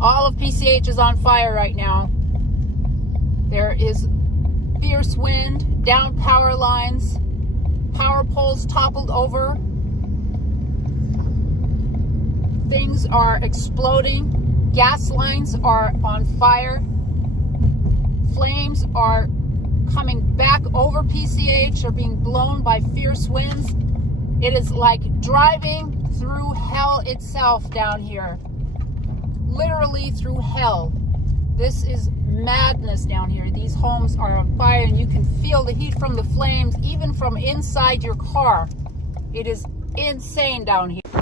All of PCH is on fire right now. There is fierce wind, down power lines, power poles toppled over. Things are exploding. Gas lines are on fire. Flames are coming back over PCH. They're being blown by fierce winds. It is like driving through hell itself down here. Literally through hell. This is madness down here. These homes are on fire and you can feel the heat from the flames even from inside your car. It is insane down here.